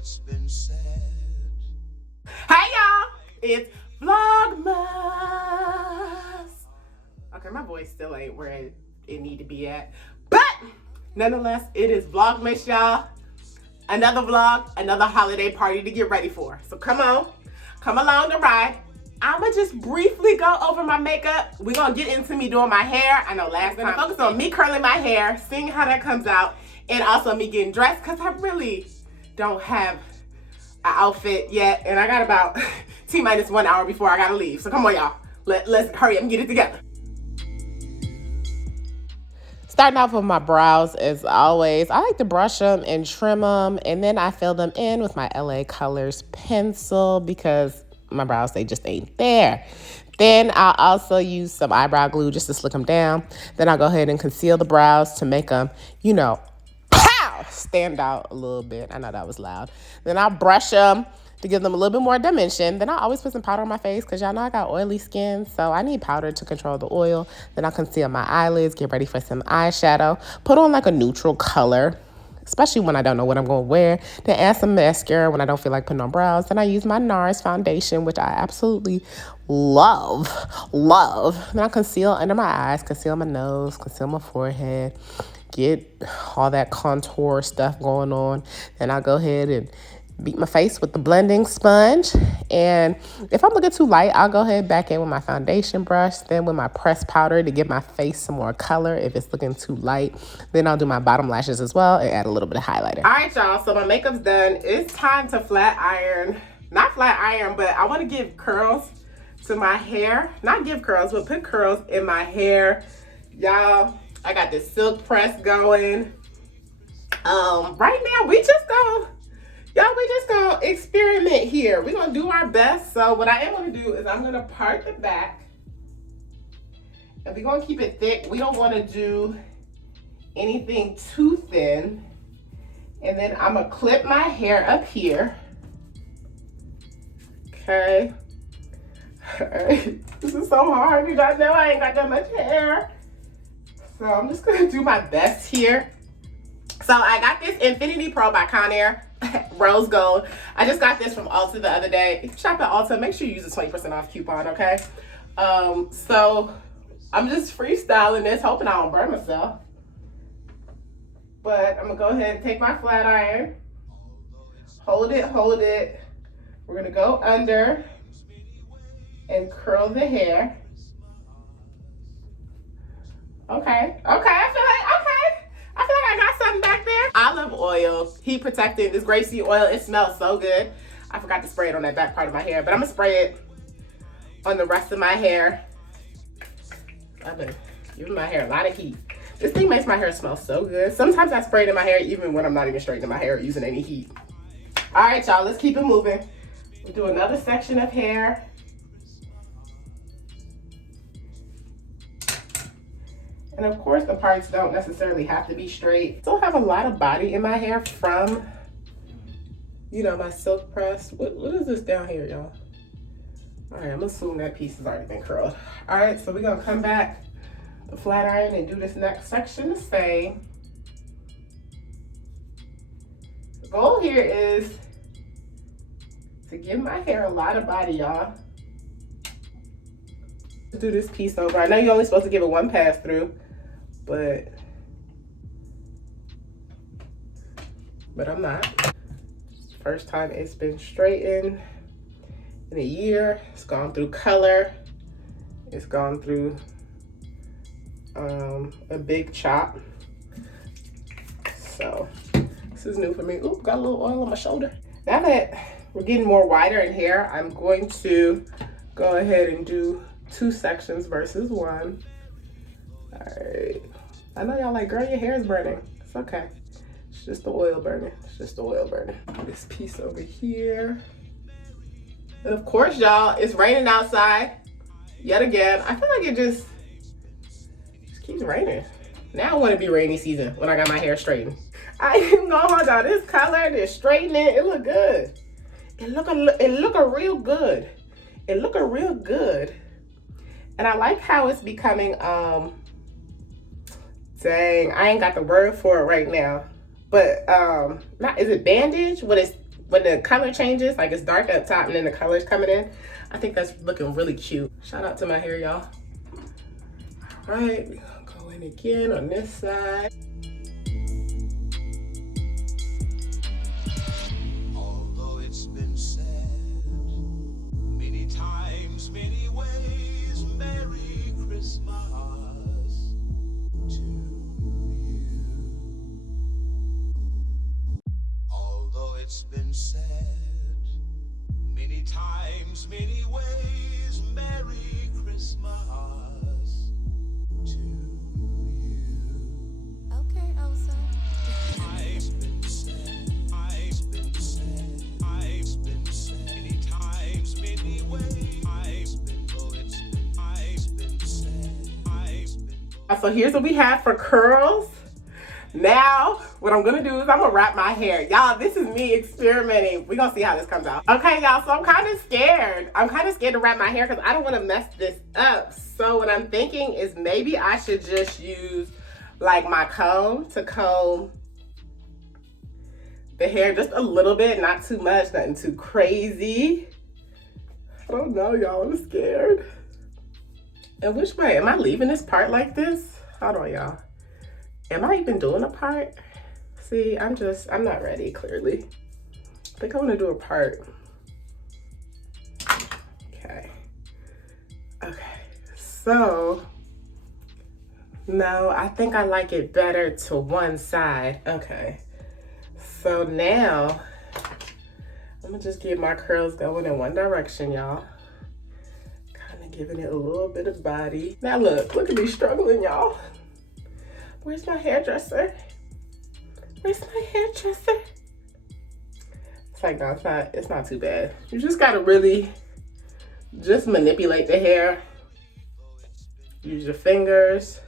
it's been said. Hey y'all, it's Vlogmas. Okay, my voice still ain't where it need to be at, but nonetheless, it is Vlogmas, y'all. Another vlog, another holiday party to get ready for. So come on, come along the ride. I'ma just briefly go over my makeup. We're gonna get into me doing my hair. I know last time, focus on me curling my hair, seeing how that comes out, and also me getting dressed, because I really don't have an outfit yet, and I got about T-minus 1 hour before I gotta leave. So come on, y'all. Let's hurry up and get it together. Starting off with my brows, as always, I like to brush them and trim them, and then I fill them in with my LA Colors pencil because my brows, they just ain't there. Then I'll also use some eyebrow glue just to slick them down. Then I'll go ahead and conceal the brows to make them, you know, stand out a little bit. I know that was loud. Then I'll brush them to give them a little bit more dimension. Then I always put some powder on my face because y'all know I got oily skin, so I need powder to control the oil. Then I'll conceal my eyelids, get ready for some eyeshadow, put on like a neutral color, especially when I don't know what I'm going to wear. Then add some mascara when I don't feel like putting on brows. Then I use my NARS foundation, which I absolutely love. Then I conceal under my eyes, conceal my nose, conceal my forehead, get all that contour stuff going on. Then I'll go ahead and beat my face with the blending sponge. And if I'm looking too light, I'll go ahead back in with my foundation brush, then with my pressed powder to give my face some more color if it's looking too light. Then I'll do my bottom lashes as well and add a little bit of highlighter. All right, y'all, so my makeup's done. It's time to flat iron. Not flat iron, but I want to give curls to my hair. Not give curls, but put curls in my hair. Y'all, I got this silk press going. Right now, we just gonna experiment here. We're gonna do our best. So what I am gonna do is I'm gonna part the back, and we're gonna keep it thick. We don't wanna do anything too thin. And then I'm gonna clip my hair up here. Okay. All right. This is so hard because I know I ain't got that much hair. So I'm just gonna do my best here. So I got this Infinity Pro by Conair, rose gold. I just got this from Ulta the other day. If you shop at Ulta, make sure you use a 20% off coupon, okay? So I'm just freestyling this, hoping I don't burn myself. But I'm gonna go ahead and take my flat iron, hold it. We're gonna go under and curl the hair. Okay, I feel like I got something back there. Olive oil, heat protectant, this grapeseed oil, it smells so good. I forgot to spray it on that back part of my hair, but I'm gonna spray it on the rest of my hair. I've been giving my hair a lot of heat. This thing makes my hair smell so good. Sometimes I spray it in my hair even when I'm not even straightening my hair or using any heat. All right, y'all, let's keep it moving. We'll do another section of hair. And of course, the parts don't necessarily have to be straight. Still have a lot of body in my hair from, you know, my silk press. What is this down here, y'all? All right, I'm gonna assume that piece has already been curled. All right, so we're gonna come back, the flat iron, and do this next section the same. The goal here is to give my hair a lot of body, y'all. Do this piece over. I know you're only supposed to give it one pass through, but I'm not. First time it's been straightened in a year. It's gone through color. It's gone through a big chop. So this is new for me. Ooh, got a little oil on my shoulder. Now that we're getting more wider in hair, I'm going to go ahead and do 2 sections versus 1. All right. I know y'all like, girl, your hair is burning. It's okay. It's just the oil burning. This piece over here. And of course, y'all, it's raining outside yet again. I feel like it just keeps raining. Now I want to be rainy season when I got my hair straightened. I ain't gonna hold y'all. This color, this straightening, it look good. It look real good. And I like how it's becoming, dang, I ain't got the word for it right now. But, is it bandage? when the color changes, like it's dark up top and then the color's coming in, I think that's looking really cute. Shout out to my hair, y'all. All right, we're gonna go in again on this side. Although it's been said many times, many ways, Merry Christmas to you. Although it's been said many times, many ways, Merry Christmas to you. Okay, Elsa. I've been said, I've been said, I've been said many times, many ways. I've been, oh, it's been, I've been said, I've been. So here's what we have for curls. Now, what I'm gonna do is I'm gonna wrap my hair. Y'all, this is me experimenting. We're gonna see how this comes out. Okay, y'all, so I'm kind of scared. I'm kind of scared to wrap my hair because I don't wanna mess this up. So what I'm thinking is maybe I should just use like my comb to comb the hair just a little bit, not too much, nothing too crazy. I don't know, y'all, I'm scared. And which way? Am I leaving this part like this? Hold on, y'all. Am I even doing a part? See, I'm not ready, clearly. I think I want to do a part. Okay. Okay. So, no, I think I like it better to one side. Okay. So now, I'm going to just get my curls going in one direction, y'all. Kind of giving it a little bit of body. Now look at me struggling, y'all. Where's my hairdresser? Where's my hairdresser? It's like, no, it's not too bad. You just gotta really just manipulate the hair. Use your fingers.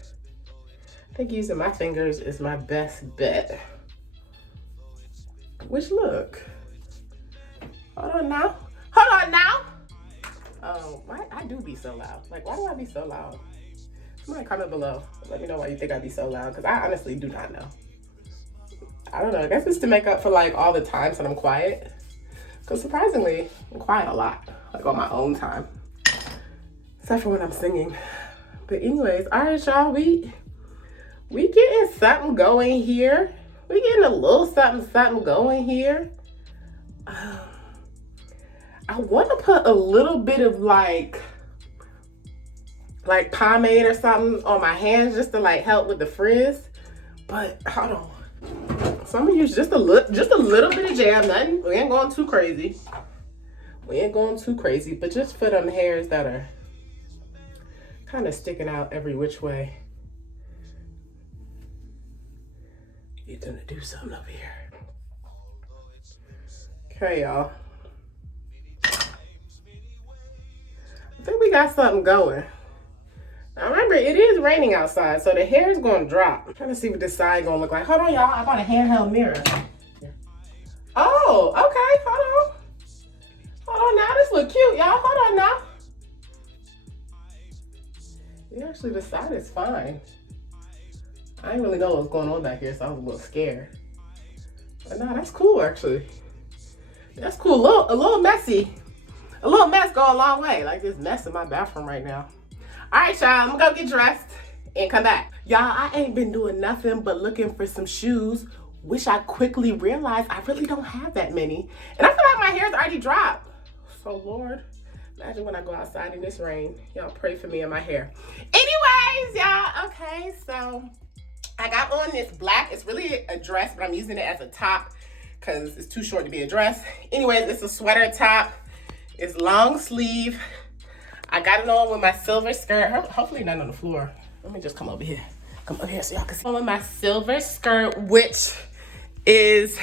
I think using my fingers is my best bet. Which look. Hold on now. Hold on now. Oh, why I do be so loud. Like, why do I be so loud? Somebody comment below. Let me know why you think I be so loud, because I honestly do not know. I don't know. I guess it's to make up for like all the times that I'm quiet. Because surprisingly, I'm quiet a lot, like on my own time. Except for when I'm singing. But anyways, all right, y'all, we getting something going here. We getting a little something going here. I want to put a little bit of like pomade or something on my hands just to like help with the frizz. But hold on. So I'm gonna use just a little bit of jam. Nothing. We ain't going too crazy. We ain't going too crazy, but just for them hairs that are kind of sticking out every which way. You're gonna do something over here. Okay, y'all. I think we got something going. Now remember, it is raining outside, so the hair is going to drop. I'm trying to see what this side going to look like. Hold on, y'all. I bought a handheld mirror. Oh, okay. Hold on. Hold on now. This look cute, y'all. Hold on now. Yeah, actually, the side is fine. I didn't really know what was going on back here, so I was a little scared. But no, that's cool, actually. That's cool. A little messy. A little mess go a long way. Like this mess in my bathroom right now. All right, y'all, I'm gonna go get dressed and come back. Y'all, I ain't been doing nothing but looking for some shoes, which I quickly realized I really don't have that many. And I feel like my hair's already dropped. So Lord, imagine when I go outside in this rain. Y'all pray for me and my hair. Anyways, y'all, okay, so I got on this black. It's really a dress, but I'm using it as a top because it's too short to be a dress. Anyways, it's a sweater top. It's long sleeve. I got it on with my silver skirt. Hopefully not on the floor. Let me just come over here. Come over here so y'all can see. On with my silver skirt, which is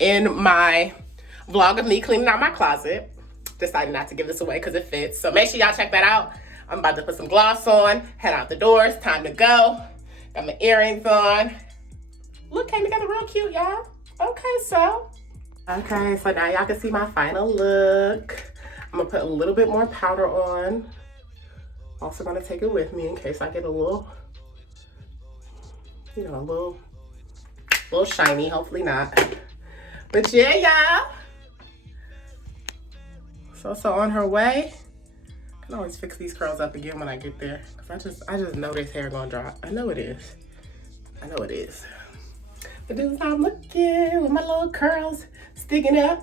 in my vlog of me cleaning out my closet. Decided not to give this away because it fits. So make sure y'all check that out. I'm about to put some gloss on, head out the door. It's time to go. Got my earrings on. Look, came together real cute, y'all. Okay, so now y'all can see my final look. I'm gonna put a little bit more powder on. Also gonna take it with me in case I get a little, you know, a little shiny, hopefully not. But yeah, y'all, So on her way, I can always fix these curls up again when I get there. Cause I just know this hair gonna drop. I know it is. I know it is. But this is how I'm looking with my little curls sticking up.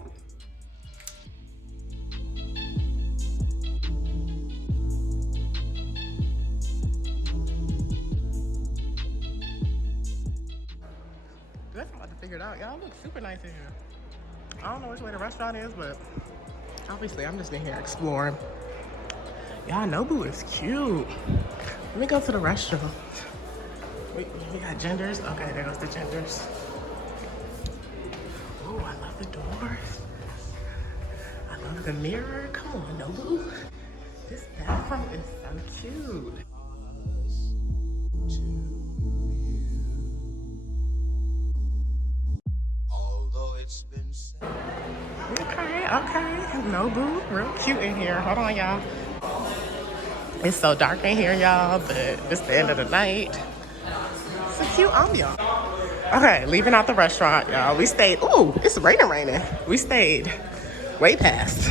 That's I'm about to figure it out. Y'all look super nice in here. I don't know which way the restaurant is, but obviously I'm just in here exploring. Y'all, Nobu is cute. Let me go to the restaurant. We got genders. Okay, there goes the genders. Oh, I love the doors. I love the mirror. Come on, Nobu. This bathroom is so cute. Although it's been said. Okay. Nobu, real cute in here. Hold on, y'all. It's so dark in here, y'all, but it's the end of the night. It's a cute ambiance. Okay, leaving out the restaurant, y'all. We stayed, ooh, it's raining. We stayed way past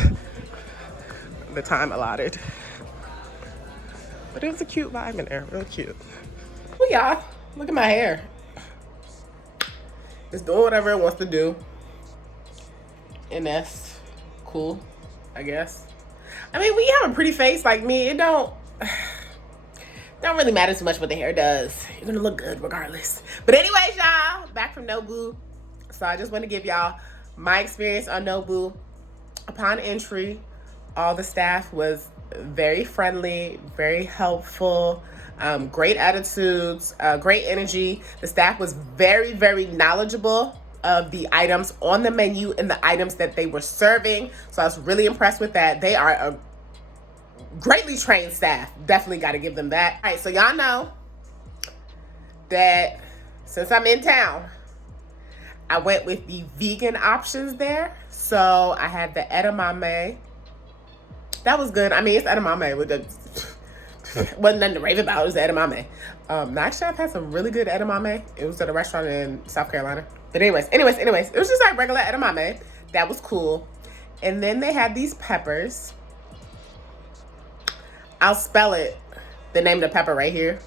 the time allotted. But it was a cute vibe in there, real cute. Well, y'all, look at my hair. It's doing whatever it wants to do. And that's cool, I guess. I mean, when you have a pretty face like me, it don't really matter too much what the hair does. You're gonna look good regardless. But anyways, y'all, back from Nobu. So I just want to give y'all my experience on Nobu. Upon entry, all the staff was very friendly, very helpful, great attitudes, great energy. The staff was very, very knowledgeable of the items on the menu and the items that they were serving. So I was really impressed with that. They are a greatly trained staff. Definitely got to give them that. All right, so y'all know that since I'm in town, I went with the vegan options there. So I had the edamame. That was good. I mean, it's edamame with the wasn't nothing to rave about. It was edamame. Night Chef had some really good edamame. It was at a restaurant in South Carolina. But anyways, it was just like regular edamame. That was cool. And then they had these peppers. I'll spell it, the name of the pepper right here.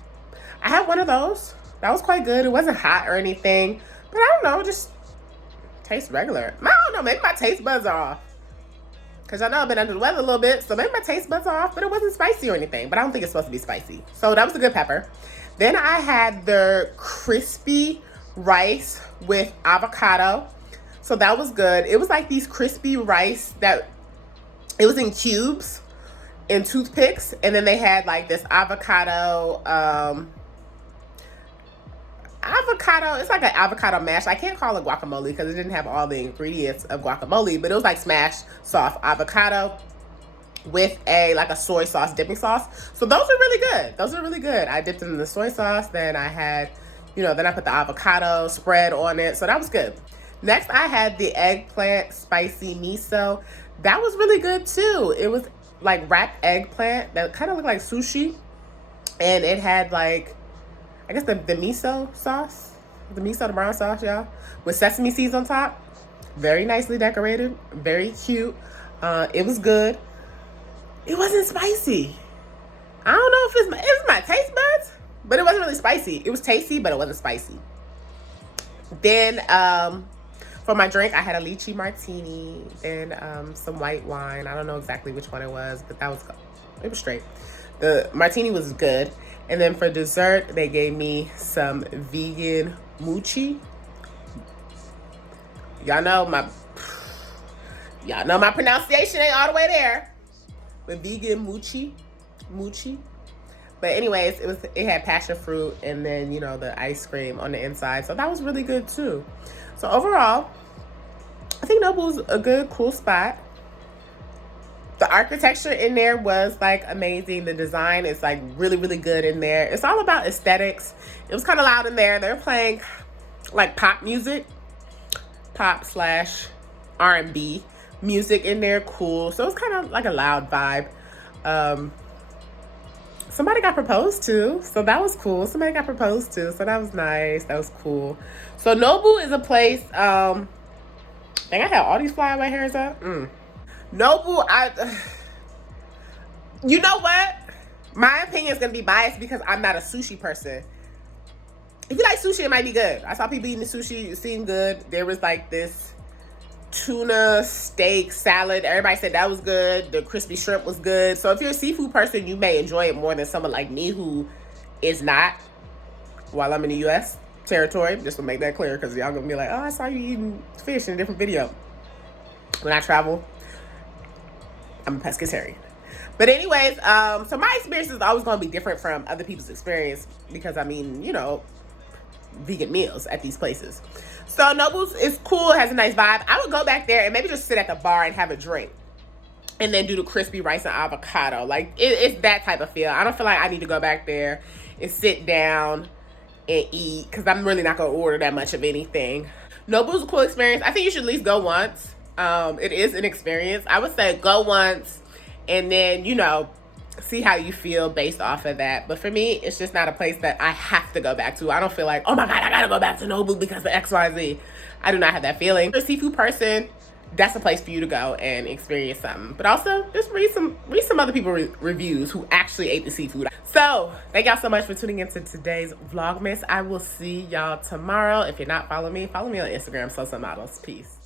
I had one of those. That was quite good. It wasn't hot or anything. But I don't know, just tastes regular. I don't know, maybe my taste buds are off. Because I know I've been under the weather a little bit, so maybe my taste buds are off, but it wasn't spicy or anything. But I don't think it's supposed to be spicy. So that was a good pepper. Then I had their crispy rice with avocado. So that was good. It was like these crispy rice that, it was in cubes, in toothpicks. And then they had like this avocado, it's like an avocado mash. I can't call it guacamole because it didn't have all the ingredients of guacamole, but it was like smashed soft avocado with like a soy sauce dipping sauce. So those are really good. I dipped them in the soy sauce. Then I had, then I put the avocado spread on it. So that was good. Next, I had the eggplant spicy miso. That was really good too. It was like wrapped eggplant that kind of looked like sushi. And it had like, I guess the miso sauce, the brown sauce, y'all, with sesame seeds on top. Very nicely decorated, very cute. It was good. It wasn't spicy. I don't know if it was my taste buds, but it wasn't really spicy. It was tasty, but it wasn't spicy. Then for my drink, I had a lychee martini, then some white wine. I don't know exactly which one it was, but it was straight. The martini was good. And then for dessert, they gave me some vegan mochi. Y'all know my pronunciation ain't all the way there. With vegan mochi. But anyways, it had passion fruit and then, the ice cream on the inside. So that was really good too. So overall, I think Nobu's a good, cool spot. The architecture in there was like amazing. The design is like really, really good in there. It's all about aesthetics. It was kind of loud in there. They're playing like pop music, pop/R&B music in there. Cool. So it was kind of like a loud vibe. Somebody got proposed to, so that was cool. So that was nice. That was cool. So Nobu is a place, I think I had all these fly-away hairs up. Nobu, you know what? My opinion is gonna be biased because I'm not a sushi person. If you like sushi, it might be good. I saw people eating the sushi, it seemed good. There was like this tuna steak salad. Everybody said that was good. The crispy shrimp was good. So if you're a seafood person, you may enjoy it more than someone like me who is not, while I'm in the U.S. territory. Just to make that clear, because y'all gonna be like, oh, I saw you eating fish in a different video. When I travel, I'm a pescatarian. But anyways, so my experience is always going to be different from other people's experience because, I mean, you know, vegan meals at these places. So Nobu's is cool, has a nice vibe. I would go back there and maybe just sit at the bar and have a drink and then do the crispy rice and avocado. Like, it's that type of feel. I don't feel like I need to go back there and sit down and eat because I'm really not going to order that much of anything. Nobu's a cool experience. I think you should at least go once. It is an experience. I would say go once and then, you know, see how you feel based off of that. But for me, it's just not a place that I have to go back to. I don't feel like, oh my God, I gotta go back to Nobu because of XYZ. I do not have that feeling. If you're a seafood person, that's a place for you to go and experience something. But also, just read some other people's reviews who actually ate the seafood. So, thank y'all so much for tuning into today's Vlogmas. I will see y'all tomorrow. If you're not following me on Instagram, So Some Models. Peace.